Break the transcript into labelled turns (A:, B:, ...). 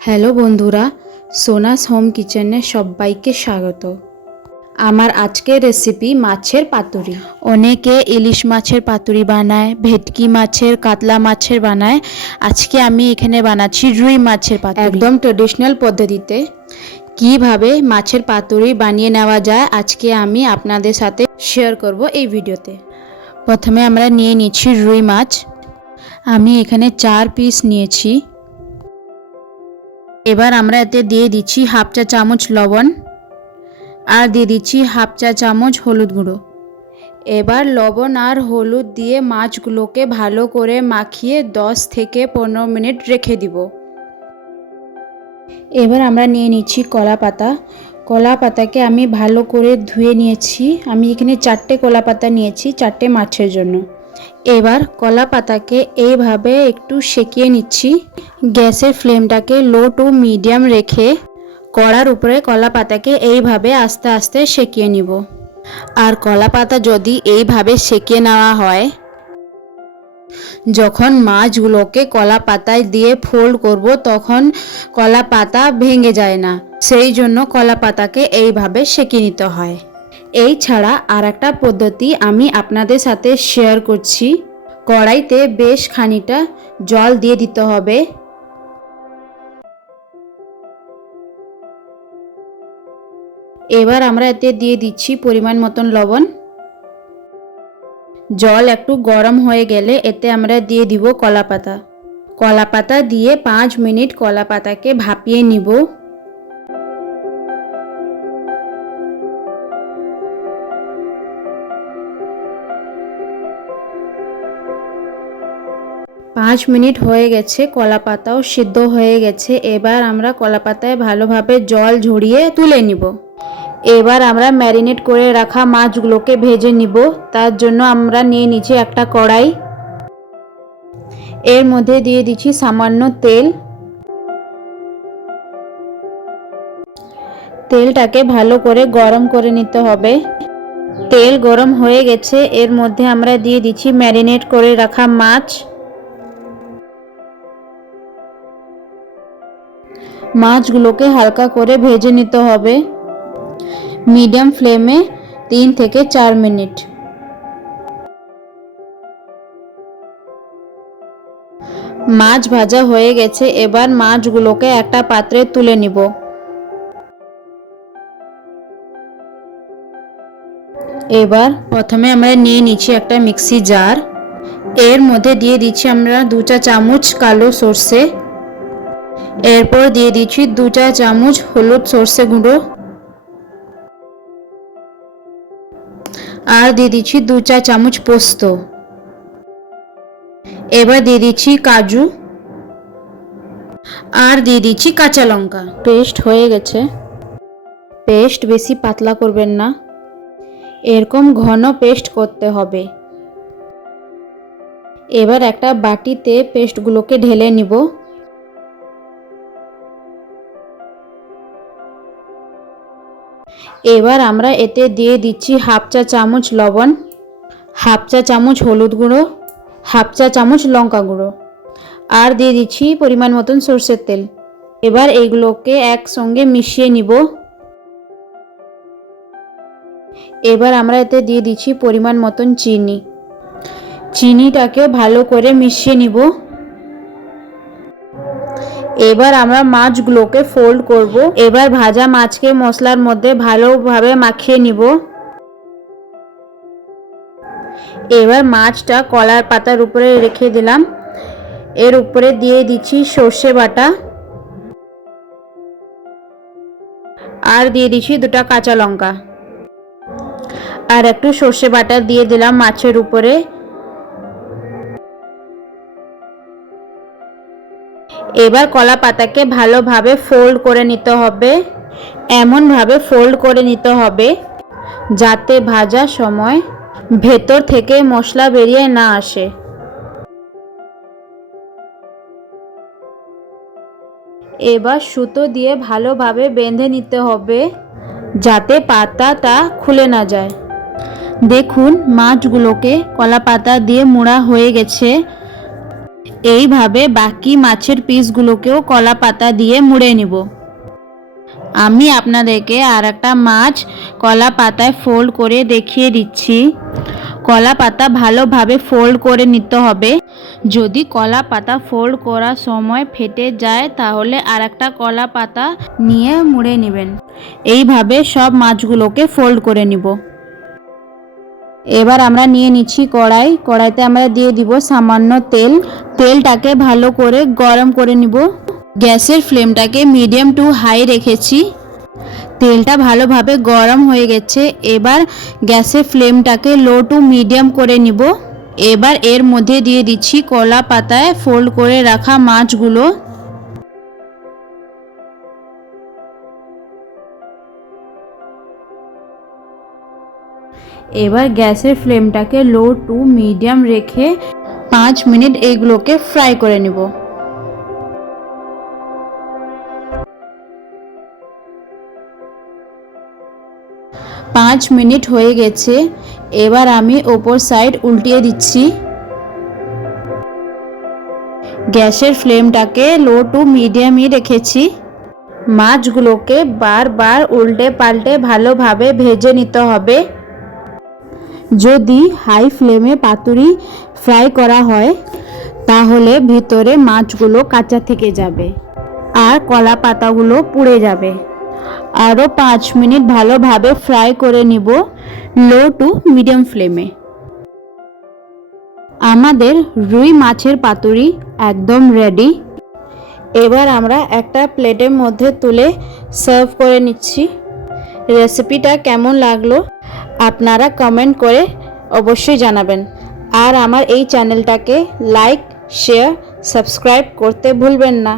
A: Hello বন্ধুরা সোনাস home কিচেনে সবাইকে স্বাগত। আমার আজকের রেসিপি মাছের পাতুরি। অনেকে ইলিশ মাছের পাতুরি বানায় ভেটকি মাছের কাতলা মাছের বানায়। আজকে আমি এখানে বানাচ্ছি রুই মাছের পাতুরি। একদম ট্রেডিশনাল পদ্ধতিতে। কীভাবে মাছের পাতুরি বানিয়ে নেওয়া যায় আজকে আমি আপনাদের সাথে শেয়ার করব এই ভিডিওতে। প্রথমে আমরা নিয়ে নিচ্ছি রুই মাছ। আমি এখানে চার পিস নিয়েছি। এবার আমরা এতে দিয়ে দিচ্ছি হাফ চা চামচ লবণ আর দিয়ে দিচ্ছি হাফ চা চামচ হলুদ গুঁড়ো। এবার লবণ আর হলুদ দিয়ে মাছগুলোকে ভালো করে মাখিয়ে 10 থেকে পনেরো মিনিট রেখে দিব। এবার আমরা নিয়ে নিচ্ছি কলা পাতা। কলা পাতাকে আমি ভালো করে ধুয়ে নিয়েছি। আমি এখানে চারটে কলা পাতা নিয়েছি, চারটে মাছের জন্য। এবার কলা পাতাকে এইভাবে একটু সেকিয়ে নিচ্ছি। গ্যাসের ফ্লেমটাকে লো টু মিডিয়াম রেখে কড়ার উপরে কলা পাতাকে এইভাবে আস্তে আস্তে সেকিয়ে নিব। আর কলা পাতা যদি এইভাবে সেকিয়ে নেওয়া হয়, যখন মাছগুলোকে কলা পাতায় দিয়ে ফোল্ড করব, তখন কলা পাতা ভেঙে যায় না। সেই জন্য কলা পাতাকে এইভাবে সেঁকে নিতে হয়। এই ছাড়া আর একটা পদ্ধতি আমি আপনাদের সাথে শেয়ার করছি। কড়াইতে বেশ খানিকটা জল দিয়ে দিতে হবে। এবার আমরা এতে দিয়ে দিচ্ছি পরিমাণ মতন লবণ। জল একটু গরম হয়ে গেলে এতে আমরা দিয়ে দিব কলা পাতা কলা পাতা দিয়ে পাঁচ মিনিট কলা পাতাকে ভাপিয়ে নিব। পাঁচ মিনিট হয়ে গেছে কলা পাতাও সিদ্ধ হয়ে গেছে। এবার আমরা কলা পাতায় ভালোভাবে জল ঝরিয়ে তুলে নিব। এবার আমরা ম্যারিনেট করে রাখা মাছগুলোকে ভেজে নিব। তার জন্য আমরা নিয়ে নিচ্ছি একটা কড়াই। এর মধ্যে দিয়ে দিচ্ছি সামান্য তেল। তেলটাকে ভালো করে গরম করে নিতে হবে। তেল গরম হয়ে গেছে। এর মধ্যে আমরা দিয়ে দিচ্ছি ম্যারিনেট করে রাখা মাছ। মাছগুলোকে হালকা করে ভেজে নিতে হবে। মিডিয়াম ফ্লেমে তিন থেকে চার মিনিট। মাছ ভাজা হয়ে গেছে, এবার মাছগুলোকে একটা পাত্রে তুলে নিব। এবার প্রথমে আমরা নিয়ে নিচ্ছি একটা মিক্সি জার। এর মধ্যে দিয়ে দিচ্ছি আমরা দু চা চামচ কালো সর্ষে। এরপর দিয়ে দিচ্ছি দু চা চামচ হলুদ সর্ষে গুঁড়ো। আর দিয়ে দিচ্ছি দু চা চামচ পোস্ত। এবার দিয়ে দিচ্ছি কাজু। আর দিয়ে দিচ্ছি কাঁচা লঙ্কা। পেস্ট হয়ে গেছে। পেস্ট বেশি পাতলা করবেন না। এরকম ঘন পেস্ট করতে হবে। এবার একটা বাটিতে পেস্টগুলোকে ঢেলে নিব। এবার আমরা এতে দিয়ে দিচ্ছি হাফ চা চামচ লবণ, হাফ চা চামচ হলুদ গুঁড়ো, হাফ চা চামচ লঙ্কা গুঁড়ো আর দিয়ে দিচ্ছি পরিমাণ মতন সর্ষের তেল। এবার এইগুলোকে একসঙ্গে মিশিয়ে নিব। এবার আমরা এতে দিয়ে দিচ্ছি পরিমাণ মতন চিনি। চিনিটাকেও ভালো করে মিশিয়ে নিব। এবার আমরা মাছগুলোকে ফোল্ড করব। এবার ভাজা মাছকে মশলার মধ্যে ভালোভাবে মাখিয়ে নিব। এবার মাছটা কলার পাতার উপরে রেখে দিলাম। এর উপরে দিয়ে দিচ্ছি সর্ষে বাটা। আর দিয়ে দিচ্ছি দুটা কাঁচা লঙ্কা। আর একটু সর্ষে বাটা দিয়ে দিলাম মাছের উপরে। এবার কলা পাতাকে ভালোভাবে ফোল্ড করে নিতে হবে। এমনভাবে ফোল্ড করে নিতে হবে যাতে ভাজার সময় ভেতর থেকে মশলা বেরিয়ে না আসে। এবার সুতো দিয়ে ভালোভাবে বেঁধে নিতে হবে যাতে পাতাটা খুলে না যায়। দেখুন, মাছগুলোকে কলা পাতা দিয়ে মোড়া হয়ে গেছে। এইভাবে বাকি মাছের পিসগুলোকেও কলা পাতা দিয়ে মুড়ে নিব। আমি আপনাদেরকে আর একটা মাছ কলা পাতায় ফোল্ড করে দেখিয়ে দিচ্ছি। কলা পাতা ভালোভাবে ফোল্ড করে নিতে হবে। যদি কলা পাতা ফোল্ড করার সময় ফেটে যায়, তাহলে আর একটা কলা পাতা নিয়ে মুড়ে নেবেন। এইভাবে সব মাছগুলোকে ফোল্ড করে নিব। এবার আমরা নিয়ে নিচ্ছি কড়াই। কড়াইতে আমরা দিয়ে দিব সামান্য তেল। তেলটাকে ভালো করে গরম করে নিব। গ্যাসের ফ্লেমটাকে মিডিয়াম টু হাই রেখেছি। তেলটা ভালোভাবে গরম হয়ে গেছে। এবার গ্যাসের ফ্লেমটাকে লো টু মিডিয়াম করে নিব। এবার এর মধ্যে দিয়ে দিচ্ছি কলা পাতায় ফোল্ড করে রাখা মাছগুলো। এবার গ্যাসের ফ্লেমটাকে লো টু মিডিয়াম রেখে পাঁচ মিনিট এইগুলোকে ফ্রাই করে নিব। পাঁচ মিনিট হয়ে গেছে, এবার আমি ওপর সাইড উল্টিয়ে দিচ্ছি। গ্যাসের ফ্লেমটাকে লো টু মিডিয়ামই রেখেছি। মাছগুলোকে বারবার উল্টে পাল্টে ভালোভাবে ভেজে নিতে হবে। যদি হাই ফ্লেমে পাতুরি ফ্রাই করা হয়, তাহলে ভিতরে মাছগুলো কাঁচা থেকে যাবে আর কলা পাতাগুলো পুড়ে যাবে। আরও পাঁচ মিনিট ভালোভাবে ফ্রাই করে নিব লো টু মিডিয়াম ফ্লেমে। আমাদের রুই মাছের পাতুরি একদম রেডি। এবার আমরা একটা প্লেটের মধ্যে তুলে সার্ভ করে নিচ্ছি। রেসিপিটা কেমন লাগল আপনারা কমেন্ট করে অবশ্যই জানাবেন। আর আমার এই চ্যানেলটাকে লাইক শেয়ার সাবস্ক্রাইব করতে ভুলবেন না।